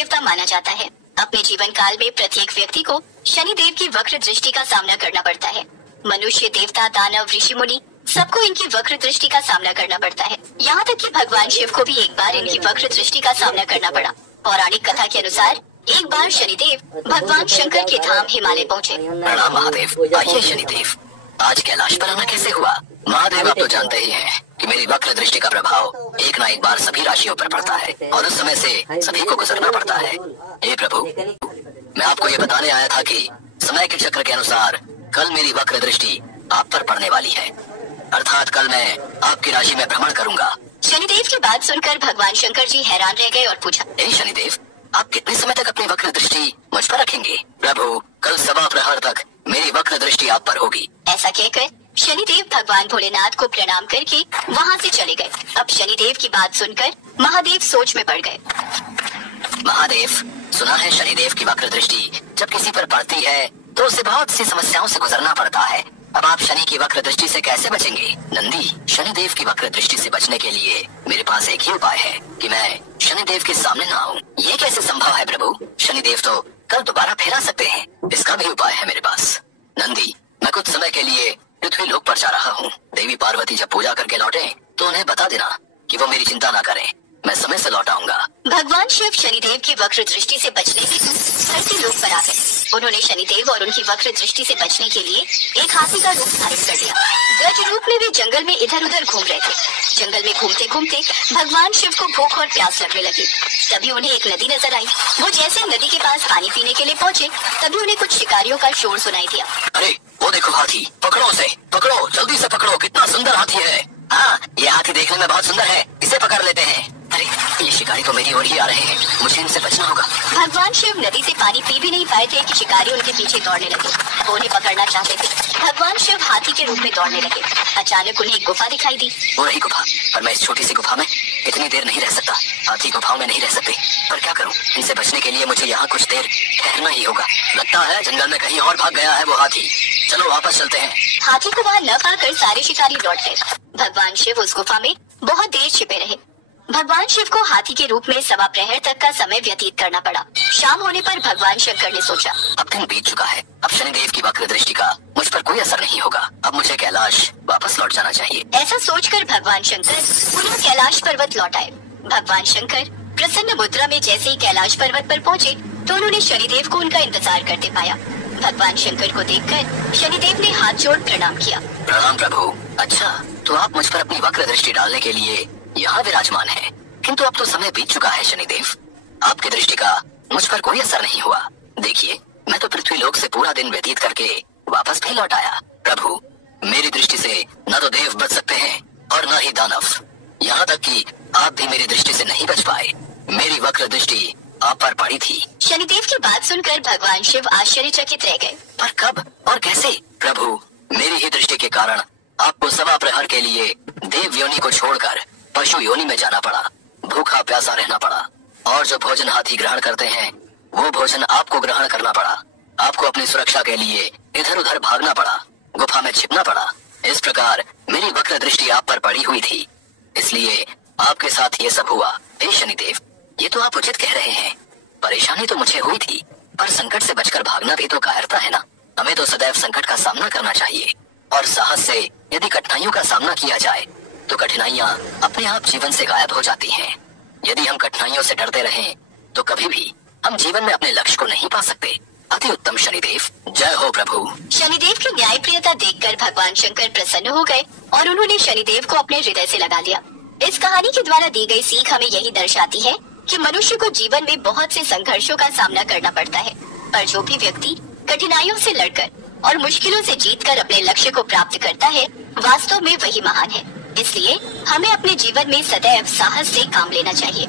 देवता माना जाता है। अपने जीवन काल में प्रत्येक व्यक्ति को शनि देव की वक्र दृष्टि का सामना करना पड़ता है। मनुष्य, देवता, दानव, ऋषि मुनि सबको इनकी वक्र दृष्टि का सामना करना पड़ता है। यहाँ तक कि भगवान शिव को भी एक बार इनकी वक्र दृष्टि का सामना करना पड़ा। पौराणिक कथा के अनुसार एक बार शनिदेव भगवान शंकर के धाम हिमालय पहुँचे। प्रणाम महादेव। आइए शनिदेव, आज कैलाश पर आना कैसे हुआ? महादेव, आप तो जानते ही हैं कि मेरी वक्र दृष्टि का प्रभाव एक न एक बार सभी राशियों पर पड़ता है और उस समय से सभी को गुजरना पड़ता है। हे प्रभु, मैं आपको ये बताने आया था कि समय के चक्र के अनुसार कल मेरी वक्र दृष्टि आप पर पड़ने वाली है, अर्थात कल मैं आपकी राशि में भ्रमण करूंगा। शनिदेव की बात सुनकर भगवान शंकर जी हैरान रह गए और पूछा, हे शनिदेव, आप कितने समय तक अपनी वक्र दृष्टि मुझ पर रखेंगे? प्रभु, कल सवा प्रहर तक मेरी वक्र दृष्टि आप पर होगी। ऐसा कहकर शनिदेव भगवान भोलेनाथ को प्रणाम करके वहाँ से चले गए। अब शनिदेव की बात सुनकर महादेव सोच में पड़ गए। महादेव, सुना है शनिदेव की वक्र दृष्टि जब किसी पर पड़ती है तो उसे बहुत सी समस्याओं से गुजरना पड़ता है। अब आप शनि की वक्र दृष्टि से कैसे बचेंगे? नंदी, शनिदेव की वक्र दृष्टि से बचने के लिए मेरे पास एक ही उपाय है कि मैं शनिदेव के सामने ना आऊं। ये कैसे संभव है प्रभु? शनिदेव तो कल दोबारा फेरा सकते हैं, इसका भी उपाय है मेरे पास। नंदी, मैं कुछ समय के लिए पृथ्वी लोक पर जा रहा हूँ। देवी पार्वती जब पूजा करके लौटे तो उन्हें बता देना कि वो मेरी चिंता ना करें, मैं समय से लौट आऊंगा। भगवान शिव शनिदेव की वक्र दृष्टि से बचने हेतु धरती लोक पर आ गए। उन्होंने शनिदेव और उनकी वक्र दृष्टि से बचने के लिए एक हाथी का रूप धारण कर लिया। गज रूप में वे जंगल में इधर उधर घूम रहे थे। जंगल में घूमते घूमते भगवान शिव को भूख और प्यास लगने लगी। तभी उन्हें एक नदी नजर आई। वो जैसे नदी के पास पानी पीने के लिए पहुँचे तभी उन्हें कुछ शिकारियों का शोर सुनाई दिया। अरे वो देखो हाथी, पकड़ो उसे, पकड़ो, जल्दी से पकड़ो, कितना सुंदर हाथी है। हाँ, ये हाथी देखने में बहुत सुंदर है, इसे पकड़ लेते हैं। अरे ये शिकारी तो मेरी ओर ही आ रहे हैं, मुझे इनसे बचना होगा। भगवान शिव नदी से पानी पी भी नहीं पाए थे कि शिकारी उनके पीछे दौड़ने लगे। वो उन्हें पकड़ना चाहते थे। भगवान शिव हाथी के रूप में दौड़ने लगे। अचानक उन्हें एक गुफा दिखाई दी। वो रही गुफा, पर मैं इस छोटी सी गुफा में इतनी देर नहीं रह सकता। हाथी गुफाओं में नहीं रह सकते, पर क्या करूं? इनसे बचने के लिए मुझे यहाँ कुछ देर ठहरना ही होगा। लगता है जंगल में कहीं और भाग गया है वो हाथी। चलो वापस चलते हैं। हाथी को वहाँ न पाकर सारे शिकारी लौट गए। भगवान शिव उस गुफा में बहुत देर छिपे रहे। भगवान शिव को हाथी के रूप में सवा प्रहर तक का समय व्यतीत करना पड़ा। शाम होने पर भगवान शंकर ने सोचा, अब दिन बीत चुका है, अब शनिदेव की वक्र दृष्टि का मुझ पर कोई असर नहीं होगा। अब मुझे कैलाश वापस लौट जाना चाहिए। ऐसा सोचकर भगवान शंकर पुनः कैलाश पर्वत लौट आए। भगवान शंकर प्रसन्न मुद्रा में जैसे ही कैलाश पर्वत पर पहुँचे तो उन्होंने शनिदेव को उनका इंतजार करते पाया। भगवान शंकर को देखकर शनिदेव ने हाथ जोड़ प्रणाम किया। प्रणाम प्रभु। अच्छा, तो आप मुझ पर अपनी वक्र दृष्टि डालने के लिए यहाँ विराजमान है, किंतु अब तो समय बीत चुका है शनिदेव। आपकी दृष्टि का मुझ पर कोई असर नहीं हुआ। देखिए, मैं तो पृथ्वी लोक से पूरा दिन व्यतीत करके वापस भी लौट आया। प्रभु, मेरी दृष्टि से न तो देव बच सकते हैं और न ही दानव। यहाँ तक कि आप भी मेरी दृष्टि से नहीं बच पाए। मेरी वक्र दृष्टि आप पर पड़ी थी। शनिदेव की बात सुनकर भगवान शिव आश्चर्यचकित रह गए। पर कब और कैसे? प्रभु, मेरी ही दृष्टि के कारण आपको सवा प्रहर के लिए देव योनि को छोड़कर पशु योनि में जाना पड़ा, भूखा प्यासा रहना पड़ा, और जो भोजन हाथी ग्रहण करते हैं वो भोजन आपको ग्रहण करना पड़ा। आपको अपनी सुरक्षा के लिए इधर उधर भागना पड़ा, गुफा में छिपना पड़ा। इस प्रकार मेरी वक्र दृष्टि आप पर पड़ी हुई थी, इसलिए आपके साथ ये सब हुआ। हे शनिदेव, ये तो आप उचित कह रहे हैं। परेशानी तो मुझे हुई थी, पर संकट से बचकर भागना भी तो कायरता है ना। हमें तो सदैव संकट का सामना करना चाहिए, और साहस से यदि कठिनाइयों का सामना किया जाए तो कठिनाइयाँ अपने आप जीवन से गायब हो जाती हैं। यदि हम कठिनाइयों से डरते रहें तो कभी भी हम जीवन में अपने लक्ष्य को नहीं पा सकते। अति उत्तम शनिदेव, जय हो प्रभु। शनिदेव की न्यायप्रियता देखकर भगवान शंकर प्रसन्न हो गए और उन्होंने शनिदेव को अपने हृदय से लगा लिया। इस कहानी के द्वारा दी गई सीख हमें यही दर्शाती है कि मनुष्य को जीवन में बहुत से संघर्षों का सामना करना पड़ता है, पर जो भी व्यक्ति कठिनाइयों से लड़कर और मुश्किलों से जीतकर अपने लक्ष्य को प्राप्त करता है, वास्तव में वही महान है। इसलिए हमें अपने जीवन में सदैव साहस से काम लेना चाहिए।